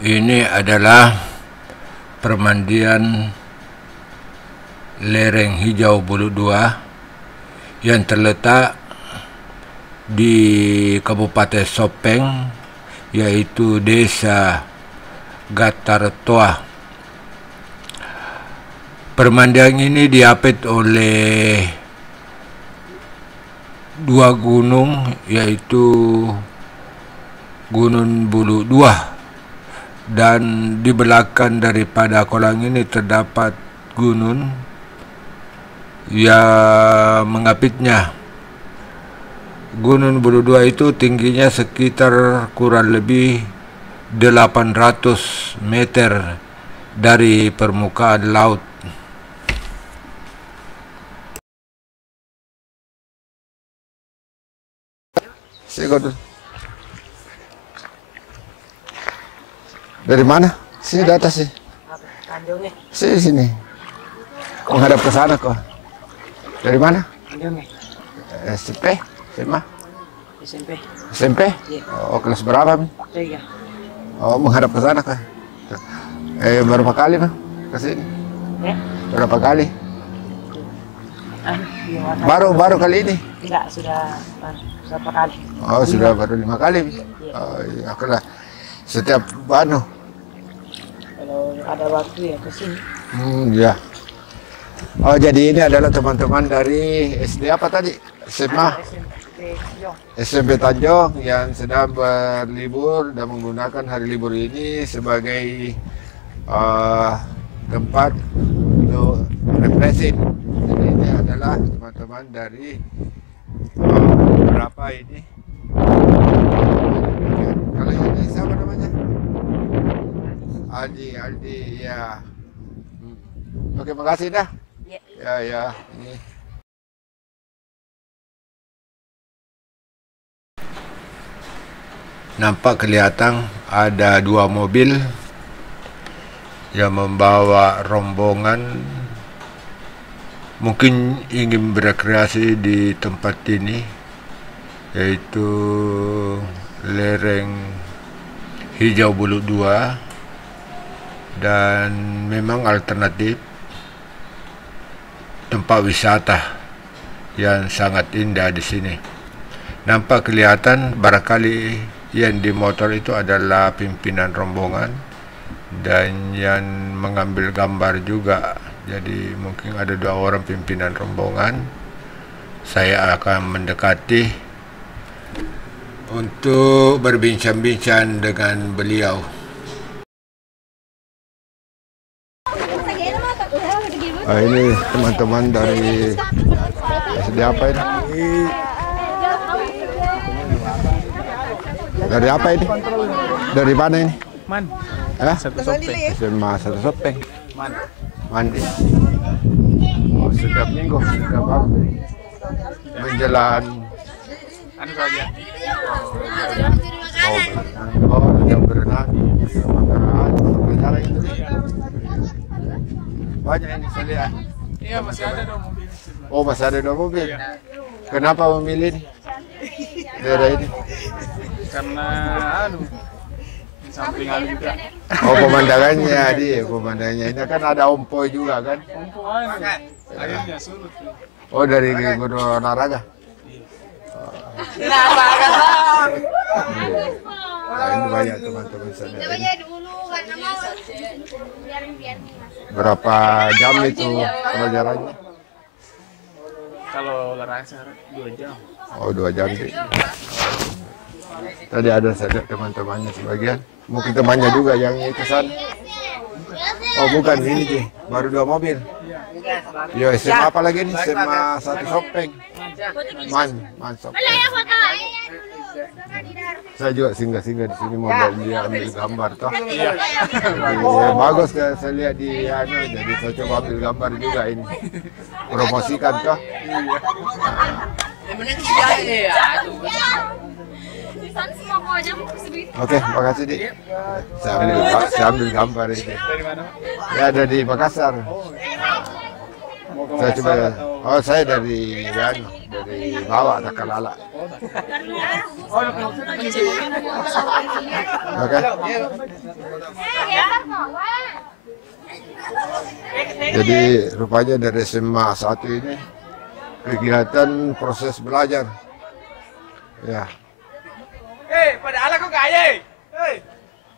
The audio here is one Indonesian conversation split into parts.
Ini adalah permandian lereng hijau Bulu 2 yang terletak di Kabupaten Sopeng, yaitu Desa Gatartoa. Permandian ini diapit oleh dua gunung, yaitu Gunung Bulu 2, dan di belakang daripada kolam ini terdapat gunung yang mengapitnya. Gunung Bulu 2 itu tingginya sekitar kurang lebih 800 meter dari permukaan laut. Dari mana? Sini di atas sih. Sini. Menghadap ke sana kok. Dari mana? SMP? SMA? SMP? Oh, kelas berapa? Oh, menghadap ke sana kok. Berapa kali Bang ke sini? Berapa kali? Baru kali ini? Enggak, sudah berapa kali? Oh, sudah baru 5 kali. Oh, iya, aku lah setiap kalau ada waktu ya ke sini. Ya. Oh, jadi ini adalah teman-teman dari SD apa tadi? SMA? SMP Tanjung yang sedang berlibur dan menggunakan hari libur ini sebagai tempat untuk refreshing. Jadi ini adalah teman-teman dari berapa ini? Kalau ini siapa namanya? Aldi ya. Oke, makasih dah. Ya. Ini. Nampak kelihatan ada dua mobil yang membawa rombongan mungkin ingin berekreasi di tempat ini, yaitu lereng hijau Bulu 2, dan memang alternatif tempat wisata yang sangat indah di sini. Nampak kelihatan barangkali yang di motor itu adalah pimpinan rombongan dan yang mengambil gambar juga. Jadi mungkin ada 2 orang pimpinan rombongan. Saya akan mendekati untuk berbincang-bincang dengan beliau. Ini teman-teman dari SD apa ini? Dari apa ini? Dari mana ini? Satu Sopeng. SMA Satu Sopeng. Mandi. Oh, setiap minggu, setiap waktu menjelang saja. Yang berenang, makanan, berbicara itu. Banyak ini saya lihat. Iya, masih ada 2 mobil. Oh, masih ada 2 mobil. Kenapa memilih ini? Daerah ini? Karena di samping juga. Oh, pemandangannya ini kan ada ompoy juga kan? Airnya surut. Oh, dari Gunung Naraga. Nah, ini banyak teman-teman saya. Berapa jam itu pelajarannya? Kalau olahraga 2 jam. Oh, 2 jam sih. Tadi ada saya teman-temannya sebagian. Mungkin temannya juga yang ke sana. Oh, bukan ini sih. Baru 2 mobil. Yo, SMA apa lagi nih? SMA Satu Sopeng. Man Sopeng. Saya juga singgah-singgah di sini mau dia ambil gambar toh. Iya. Bagus kan saya lihat di jadi saya coba ambil gambar juga ini. Promosikan toh. Oke, makasih Dik. Saya ambil gambar ini. Dari mana? Ya, ada di Makassar. Saya coba. Oh, saya dari bawah Takalala. Oke. Jadi rupanya dari SMA 1 ini kegiatan proses belajar. Ya. Pada ala kok kaya?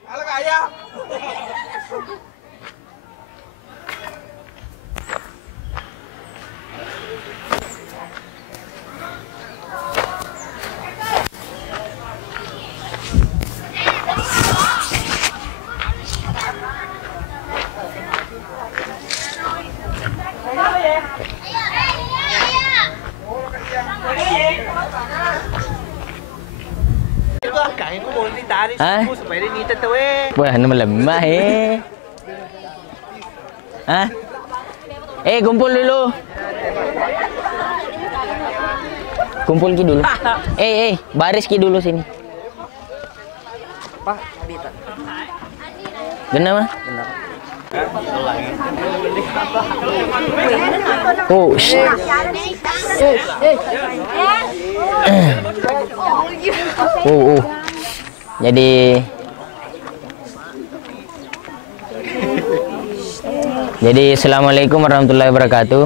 Ala kaya? Hah? Wah, ano malamah eh. Hah? Kumpul dulu. Kumpul ki dulu. Baris ki dulu sini. Pak, dito. Benar mah? Oh, Jadi assalamualaikum warahmatullahi wabarakatuh.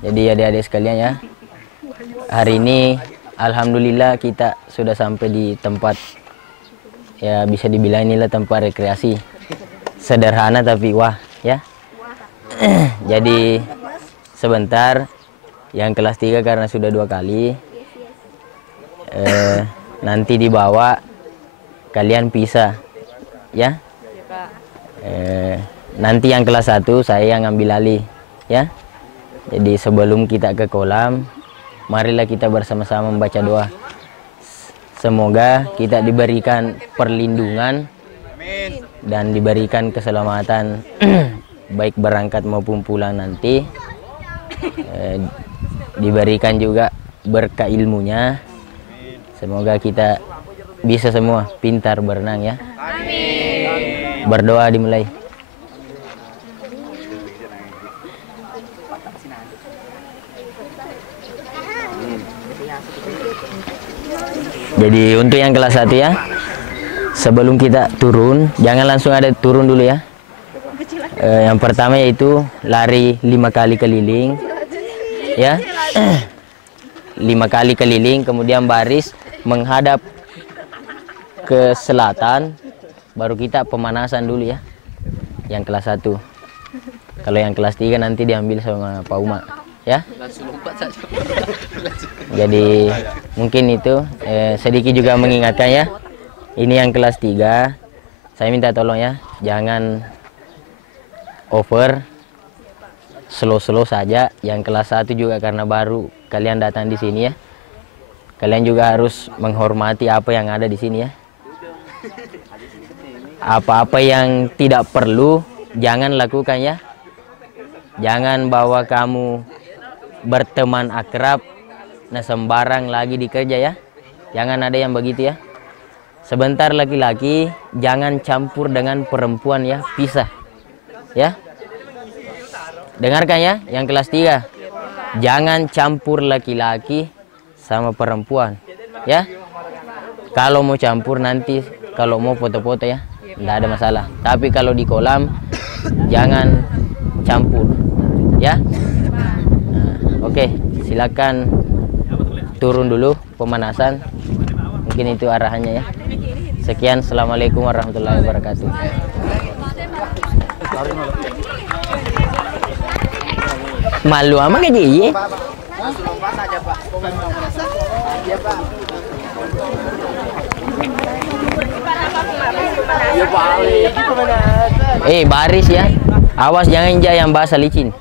Jadi adik-adik sekalian ya, hari ini alhamdulillah kita sudah sampai di tempat, ya bisa dibilang inilah tempat rekreasi sederhana tapi wah ya. Jadi sebentar yang kelas 3 karena sudah 2 kali, nanti dibawa kalian pisah ya. Nanti yang kelas 1 saya yang ambil alih ya. Jadi sebelum kita ke kolam, marilah kita bersama-sama membaca doa. Semoga kita diberikan perlindungan dan diberikan keselamatan baik berangkat maupun pulang nanti. Diberikan juga berkah ilmunya. Semoga kita bisa semua pintar berenang ya. Amin. Berdoa dimulai. Jadi untuk yang kelas 1 ya, sebelum kita turun, jangan langsung ada turun dulu ya. Yang pertama yaitu lari 5 kali keliling ya. 5 kali keliling, kemudian baris menghadap ke selatan, baru kita pemanasan dulu ya, yang kelas 1. Kalau yang kelas 3 nanti diambil sama Pak Uma ya. Jadi mungkin itu sedikit juga mengingatkan ya, ini yang kelas 3 saya minta tolong ya, jangan over, slow saja. Yang kelas 1 juga karena baru kalian datang di sini ya, kalian juga harus menghormati apa yang ada di sini ya. Apa-apa yang tidak perlu jangan lakukan ya. Jangan bawa kamu berteman akrab nah sembarang lagi di kerja ya. Jangan ada yang begitu ya. Sebentar laki-laki, jangan campur dengan perempuan ya, pisah ya. Dengarkan ya, yang kelas 3, jangan campur laki-laki sama perempuan ya. Kalau mau campur nanti, kalau mau foto-foto ya, tidak ada masalah. Tapi kalau di kolam jangan campur ya. Oke, silakan turun dulu pemanasan. Mungkin itu arahannya ya. Sekian, assalamualaikum warahmatullahi wabarakatuh. Malu ama gaji ye. Baris ya. Awas jangan injak yang basah licin.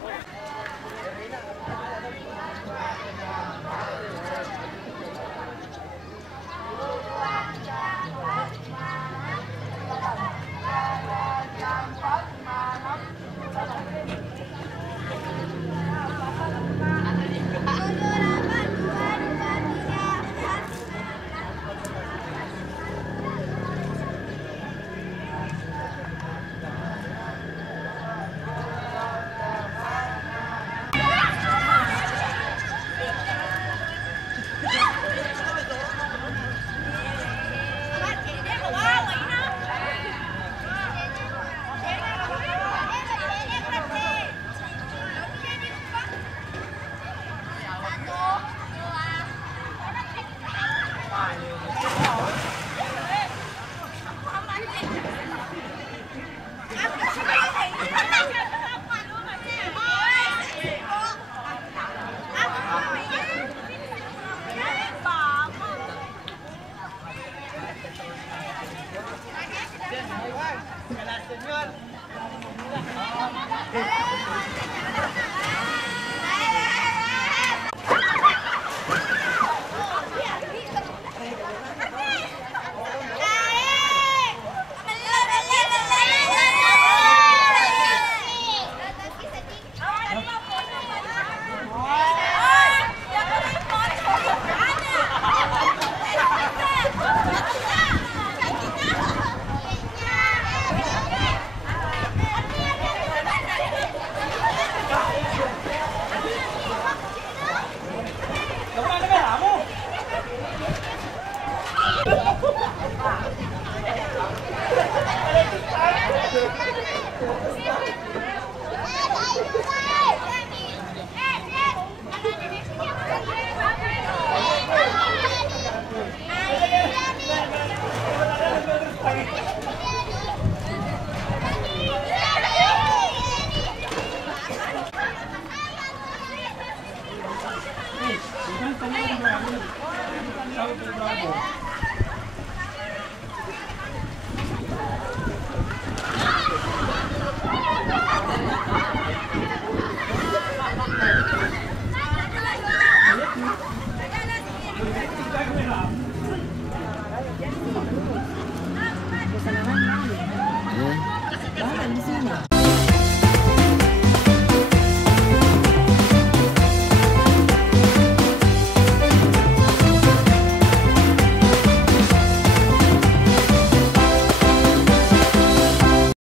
Februari.